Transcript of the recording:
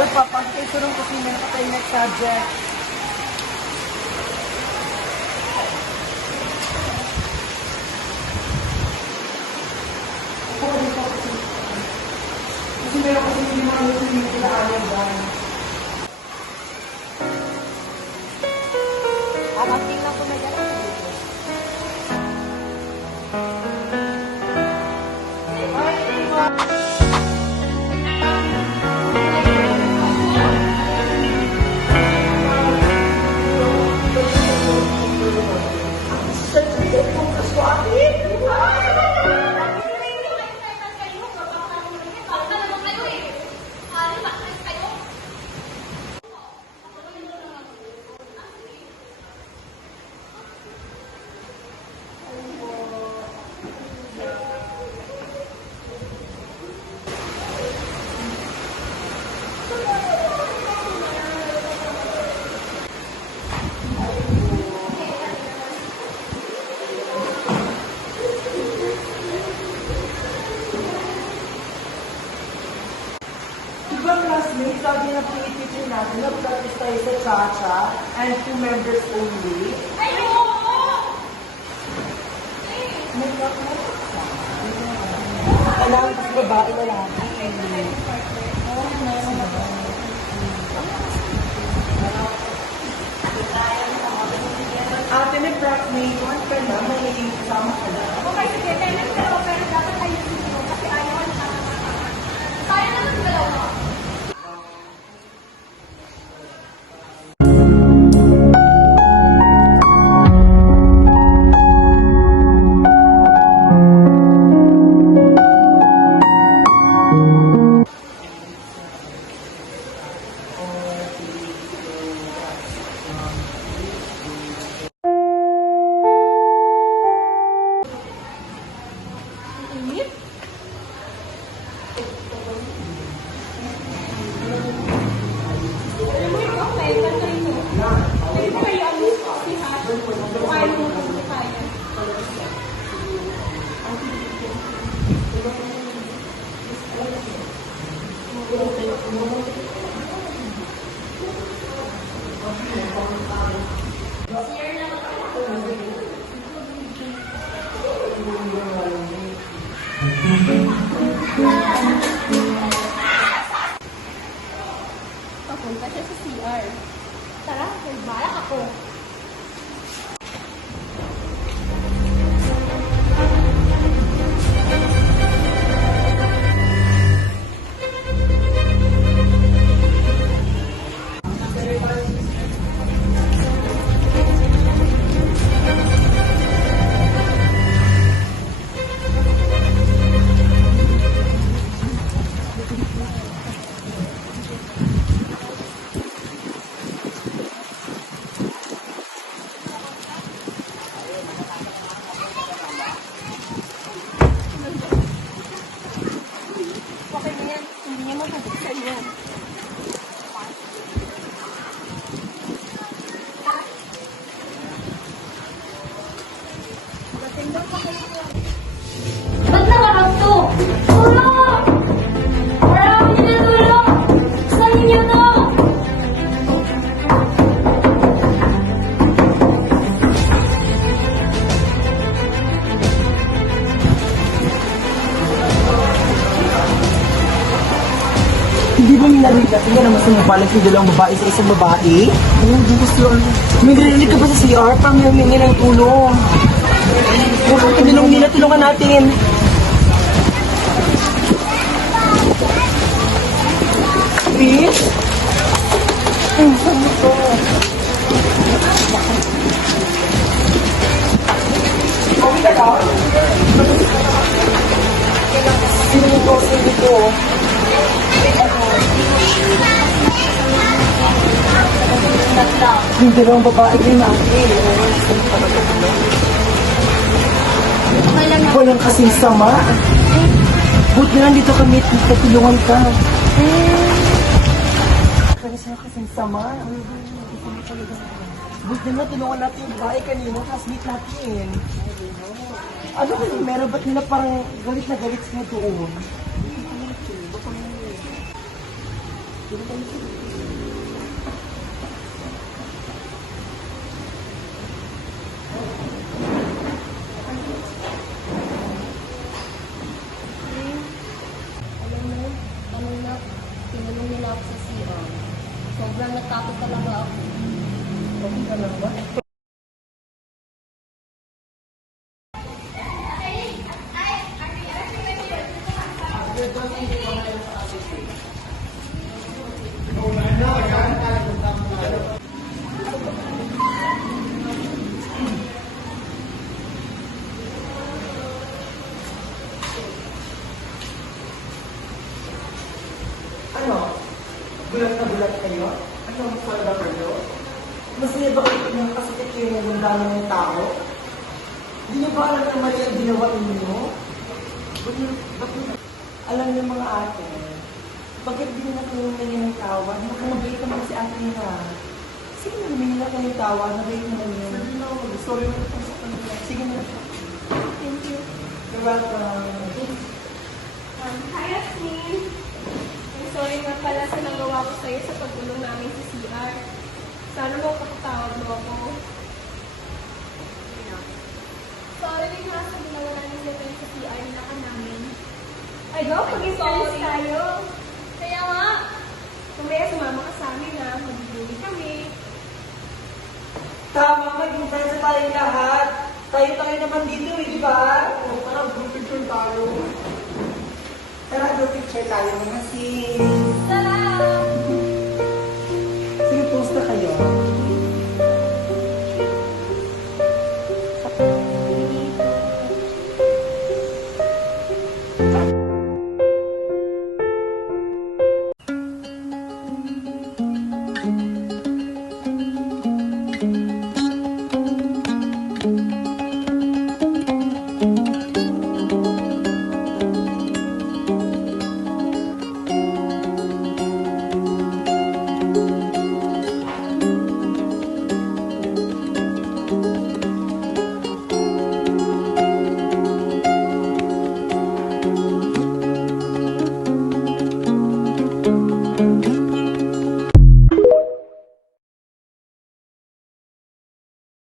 Pagpapagkay ko rin kasi may nakatay next subject. Kasi meron kasi hindi mga hindi nila ayaw dahil. Arating lang po na dyan. Diba classmates, sabi na po i-teacher natin, nag-practice tayo sa cha-cha and 2 members only. Kailangan kasi babae na lang. Ate, may practice ka na, may kasama ka na. Okay, sige. Pero dapat ayusin mo kasi ayaw ka na. Kaya naman dalawa. Papunta siya sa CR. Tara, may balak ako. Okay na yan. Hindi niya mabubuksan yan. Ba't naman to? Tulong! Marami na tulong! Saan niyo to? Hindi ba nilarinig natin na mas mabalag yung dalawang babae sa isang babae? Oo, di ba CR? May narinig ka ba sa CR? Parang humingi ng tulong. Huwag ka dilong nila, tulungan natin. Please? Saan mo to? Okay ka lang? Sino ko? Sino ko? Yung dalawang babae kayo natin. Walang kasing sama. Buti na dito kami at tutulungan ka. Kaya sa'yo kasing sama. Buti na tulungan natin yung babae kanina. Classmate natin. Ano kasi meron? Ba't nila parang galit na galit sila doon? Hindi ka lang ba? Ano? Gulat na gulat kayo? Ano ang salda kayo? Mas niya ba kayo ng kasakit kayo ng ganda ng tao? Hindi niyo ba alam na mali ang ginawa ninyo? Alam niyo mga ate, bakit di na kayo humingi ng tawad? Nakamabait naman si ate na. Sige na, humingi na kayo ng tawad. Nabait naman yun. Sorry na po sa kanila. Sige na. Thank you. You're welcome. Hi, Asmin. I'm sorry nga pala sa nagawa ko sa'yo sa pagulong namin sa CR. Sana mo kapatawad mo ako. Sorry din nga sa ginawa namin natin sa CR na ka namin. Ay, go, mag-instalis tayo. Kaya nga, kumaya sumama ka sa amin ha, magbibuli kami. Tama, maging friends na tayong lahat. Tayo naman dito, di ba? Parang group picture tayo. Tara, group picture tayo mga sis.